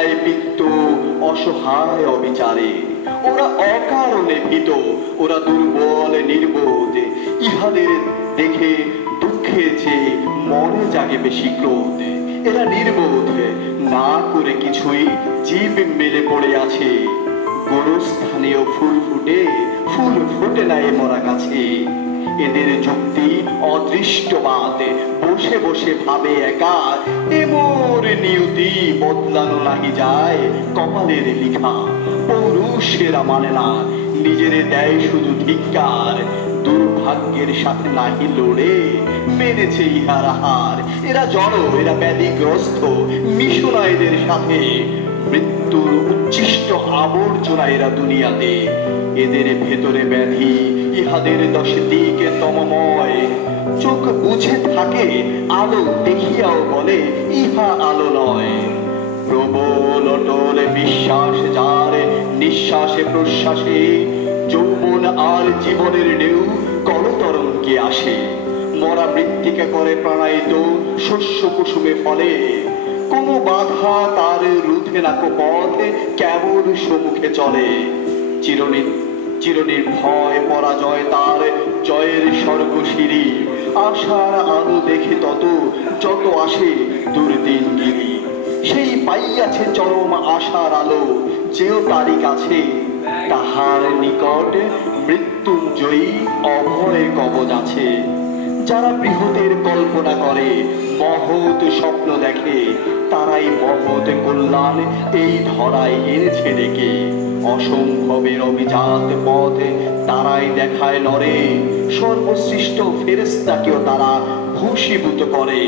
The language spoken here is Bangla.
বেদনায় পিত্ত, অসহায় অবিচারে। ওরা অকারণে ভীত, ওরা দুর্বল, নির্বোধ। ইহাদের দেখে দুঃখে যে মনে জাগে বেশি ক্রোধ। এরা নির্বোধ, না করে কিছুই জীব মেলে পড়ে আছে। গোরস্থানীয় ফুল ফুটে ফুল ফুটে না এ মরা গাছে। এদের যুক্তি অদৃষ্টবাদ, বসে বসে ভাবে একা এমর নিয়তি বদলানো নাহি যায় কপালের লিখা। পৌরুষেরা মানে না, নিজের দেয় শুধু ধিক্কার। দুর্ভাগ্যের সাথে নাহি লড়ে মেরেছে ইহার হার। এরা জড়, এরা ব্যাধিগ্রস্ত মিশনা এদের সাথে মৃত্যুর উচ্ছিষ্ট আবর্জনা এরা দুনিয়াতে। এদের ভেতরে ব্যাধি, ইহাদের দশ দিকে তমময়। চোখ বুঝে থাকে, আলো দেখিয়াও বলে, ইহা আলো নয়। প্রবল অটল বিশ্বাস যার, নিঃশ্বাসে প্রশ্বাসে, যৌবন আর জীবনের ঢেউ করতরঙ্গে আসে। মরা মৃত্তিকা করে প্রাণায়িত শস্য কুসুমে ফলে। কোনো বাধা তার রুধে নাকো পথ, কেবল সম্মুখে চলে। চিরনি চিরনির ভয় পরাজয় তার জয়ের স্বর্গশিরি আশার আলো দেখে তত, যত আসে দুর্দিন গিরি। সেই পাইয়াছে চরম আশার আলো, যেও তারই কাছে। তাহার নিকট মৃত্যুঞ্জয়ী অভয় কবচ আছে। যারা বৃহতের কল্পনা করে, মহৎ স্বপ্ন দেখে, তারাই মহৎ কল্যাণ এই ধরায় এনেছে ডেকে। অসম্ভবের অভিজাত পথ তারাই দেখায় নরে। সর্বশ্রেষ্ঠ ফেরেস্তাকেও তারা ভূষীভূত করে।